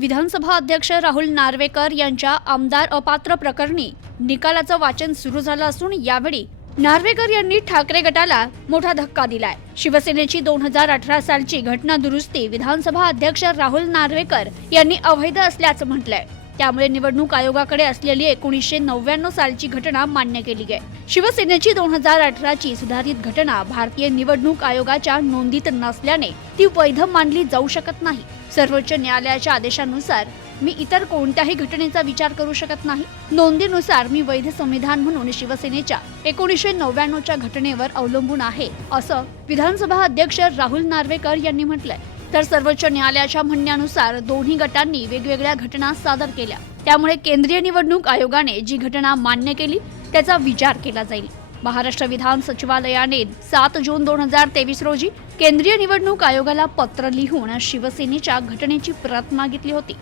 विधानसभा अध्यक्ष राहुल नार्वेकर यांच्या आमदार अपात्र प्रकरणी निकालाचं वाचन सुरू झालं असून यावेळी नार्वेकर यांनी ठाकरे गटाला मोठा धक्का दिलाय. शिवसेनेची दोन हजार अठरा सालची घटना दुरुस्ती विधानसभा अध्यक्ष राहुल नार्वेकर यांनी अवैध असल्याचं म्हटलंय. त्यामुळे निवडणूक आयोगाकडे असलेली एकोणीसशे नव्याण्णव सालची घटना मान्य केली आहे शिवसेनेची दोन हजार अठराची सुधारित घटना भारतीय निवडणूक आयोगाच्या नोंदीत नसल्याने ती वैध मानली जाऊ शकत नाही. सर्वोच्च न्यायालयाच्या आदेशानुसार मी इतर कोणत्याही घटनेचा विचार करू शकत नाही. नोंदीनुसार मी वैध संविधान म्हणून शिवसेनेच्या एकोणीसशे नव्याण्णवच्या घटनेवर अवलंबून आहे असं विधानसभा अध्यक्ष राहुल नार्वेकर यांनी म्हटलंय. तर सर्वोच्च न्यायालयाच्या म्हणण्यानुसार दोन्ही गटांनी वेगवेगळ्या घटना सादर केल्या. त्यामुळे केंद्रीय निवडणूक आयोगाने जी घटना मान्य केली त्याचा विचार केला जाईल. महाराष्ट्र विधान सचिवालयाने सात जून दोन हजार तेवीस रोजी केंद्रीय निवडणूक आयोगाला पत्र लिहून शिवसेनेच्या घटनेची प्रत मागितली होती.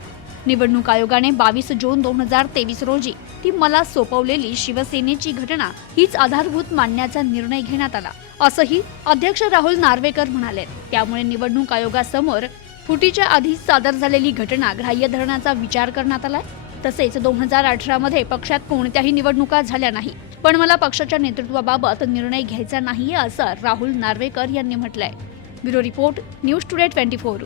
निवडणूक आयोगाने बावीस जून दोन हजार तेवीस रोजी ती मला सोपवलेली शिवसेनेची घटना हीच आधारभूत मानण्याचा निर्णय घेण्यात आला असंही अध्यक्ष राहुल नार्वेकर म्हणाले. त्यामुळे निवडणूक आयोगासमोर फुटीच्या आधी सादर झालेली घटना ग्राह्य धरण्याचा विचार करण्यात आलाय. तसेच दोन हजार अठरामध्ये पक्षात कोणत्याही निवडणुका झाल्या नाही. पण मला पक्षाच्या नेतृत्वाबाबत निर्णय घ्यायचा नाहीये असं राहुल नार्वेकर यांनी म्हटलंय. Bureau report news today twenty four.